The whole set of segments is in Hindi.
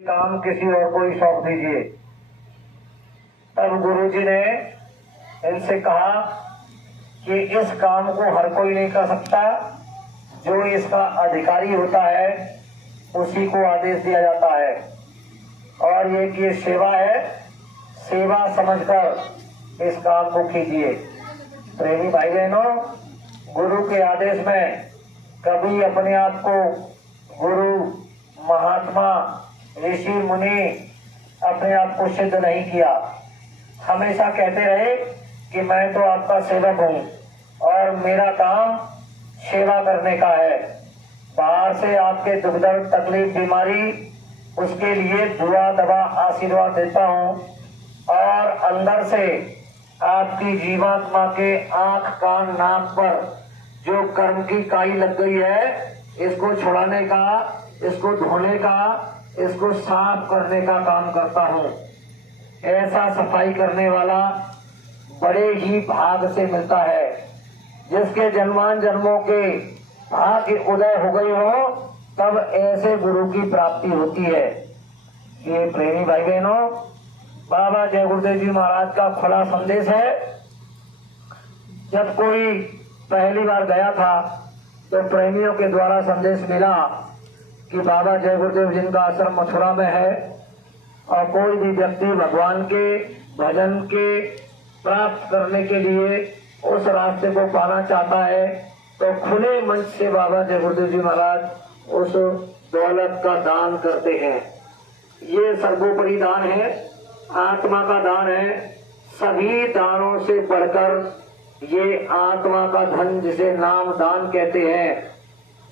काम किसी और को ही सौंप दीजिए। तब गुरुजी ने इनसे कहा कि इस काम को हर कोई नहीं कर सकता, जो इसका अधिकारी होता है उसी को आदेश दिया जाता है, और ये सेवा है, सेवा समझकर इस काम को कीजिए। प्रेमी भाई बहनों, गुरु के आदेश में कभी अपने आप को गुरु, महात्मा, ऋषि मुनि अपने आप को सिद्ध नहीं किया। हमेशा कहते रहे कि मैं तो आपका सेवक हूँ और मेरा काम सेवा करने का है। बाहर से आपके दुख दर्द, तकलीफ, बीमारी, उसके लिए दुआ दवा आशीर्वाद देता हूँ, और अंदर से आपकी जीवात्मा के आंख, कान, नाक पर जो कर्म की काई लग गई है, इसको छुड़ाने का, इसको धोने का, इसको साफ करने का काम करता हूँ। ऐसा सफाई करने वाला बड़े ही भाग से मिलता है। जिसके जन्मान जन्मों के भाग्य उदय हो गई हो, तब ऐसे गुरु की प्राप्ति होती है। ये प्रेमी भाई बहनों, बाबा जय गुरुदेव जी महाराज का खुला संदेश है। जब कोई पहली बार गया था तो प्रेमियों के द्वारा संदेश मिला कि बाबा जय गुरुदेव जिनका आश्रम मथुरा में है, और कोई भी व्यक्ति भगवान के भजन के प्राप्त करने के लिए उस रास्ते को पाना चाहता है, तो खुले मंच से बाबा जय गुरुदेव जी महाराज उस दौलत का दान करते हैं। ये सर्वोपरि दान है, आत्मा का दान है। सभी दानों से बढ़कर ये आत्मा का धन, जिसे नाम दान कहते हैं,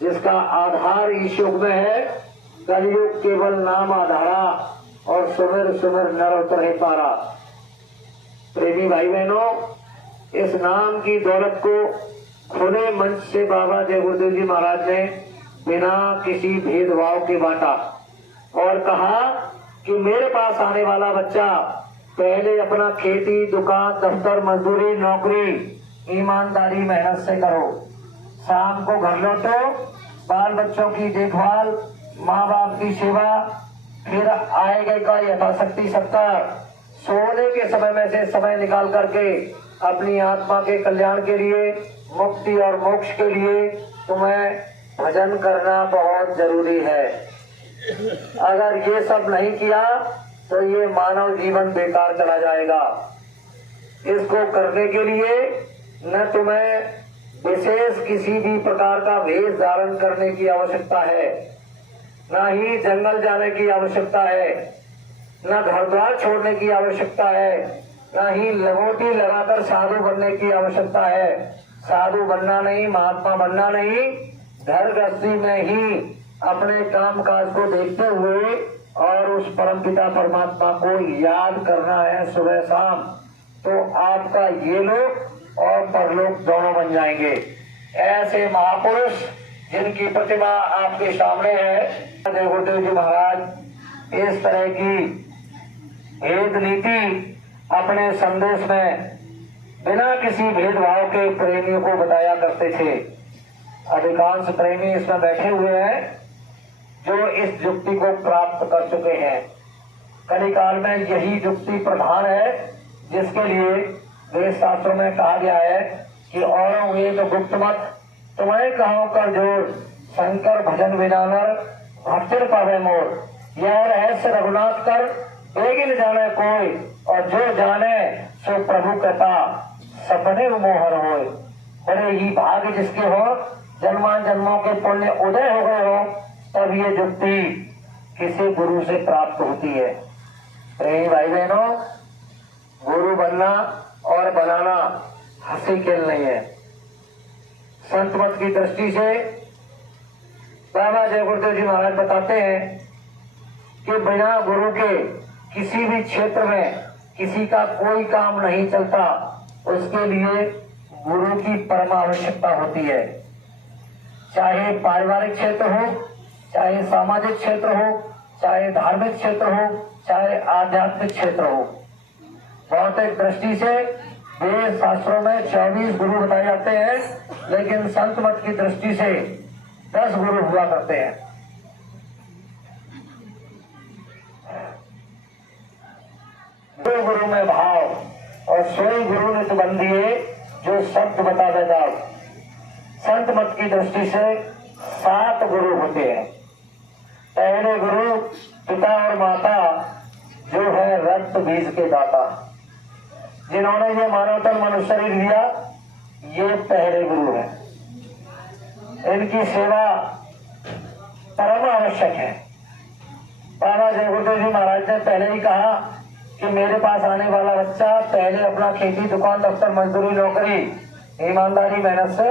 जिसका आधार इस युग में है। कलयुग केवल नाम आधारा, और सुमिर सुमिर नर उतरे पारा। प्रेमी भाई बहनों, इस नाम की दौलत को खुले मंच से बाबा जय गुरुदेव जी महाराज ने बिना किसी भेदभाव के बांटा, और कहा कि मेरे पास आने वाला बच्चा पहले अपना खेती, दुकान, दफ्तर, मजदूरी, नौकरी ईमानदारी मेहनत से करो। शाम को घर लौटो, बाल बच्चों की देखभाल, माँ बाप की सेवा, फिर आए गए का यथाशक्ति सत्कार। सोने के समय में से समय निकाल करके अपनी आत्मा के कल्याण के लिए, मुक्ति और मोक्ष के लिए तुम्हें भजन करना बहुत जरूरी है। अगर ये सब नहीं किया तो ये मानव जीवन बेकार चला जाएगा। इसको करने के लिए न तुम्हें विशेष किसी भी प्रकार का वेश धारण करने की आवश्यकता है, न ही जंगल जाने की आवश्यकता है, न घर द्वार छोड़ने की आवश्यकता है, न ही लंगोटी लगाकर साधु बनने की आवश्यकता है। साधु बनना नहीं, महात्मा बनना नहीं, घर गृहस्थी में ही अपने काम काज को देखते हुए और उस परमपिता परमात्मा को याद करना है सुबह शाम, तो आपका ये लोक और परलोक दोनों बन जाएंगे। ऐसे महापुरुष जिनकी प्रतिमा आपके सामने है, जय गुरुदेव जी महाराज इस तरह की भेद नीति अपने संदेश में बिना किसी भेदभाव के प्रेमियों को बताया करते थे। अधिकांश प्रेमी इसमें बैठे हुए हैं जो इस युक्ति को प्राप्त कर चुके हैं। कलिकाल में यही युक्ति प्रधान है, जिसके लिए वेद शास्त्रों में कहा गया है कि औरों हुए तो गुप्त मत, तुम्हें कहो कर जोर, शंकर भजन विनानर भक्तिर पावे मोर। यह रहस्य रघुनाथ कर, बेगिन जाने कोई, और जो जाने सो प्रभु कृपा, सपने मोहर होए। बड़े ही भाग्य जिसके हो, जन्मान जन्मों के पुण्य उदय हो गए हो, तब ये युक्ति किसी गुरु से प्राप्त होती है। प्रेमी भाई बहनों, गुरु बनना और बनाना हंसी खेल नहीं है। संत मत की दृष्टि से बाबा जय गुरुदेव जी महाराज बताते हैं कि बिना गुरु के किसी भी क्षेत्र में किसी का कोई काम नहीं चलता। उसके लिए गुरु की परम आवश्यकता होती है। चाहे पारिवारिक क्षेत्र हो, चाहे सामाजिक क्षेत्र हो, चाहे धार्मिक क्षेत्र हो, चाहे आध्यात्मिक क्षेत्र हो। भौतिक दृष्टि से वेद शास्त्रों में 24 गुरु बताए जाते हैं, लेकिन संत मत की दृष्टि से 10 गुरु हुआ करते हैं। में भाव और सोई गुरु नित बंदिए जो शब्द बता देगा। संत मत की दृष्टि से 7 गुरु होते हैं। पहले गुरु पिता और माता जो है रक्त बीज के दाता, जिन्होंने ये मानव तन मनुष्य शरीर लिया, ये पहले गुरु हैं। इनकी सेवा परम आवश्यक है। बाबा जय गुरुदेव जी महाराज ने पहले ही कहा कि मेरे पास आने वाला बच्चा पहले अपना खेती दुकान दफ्तर मजदूरी नौकरी ईमानदारी मेहनत से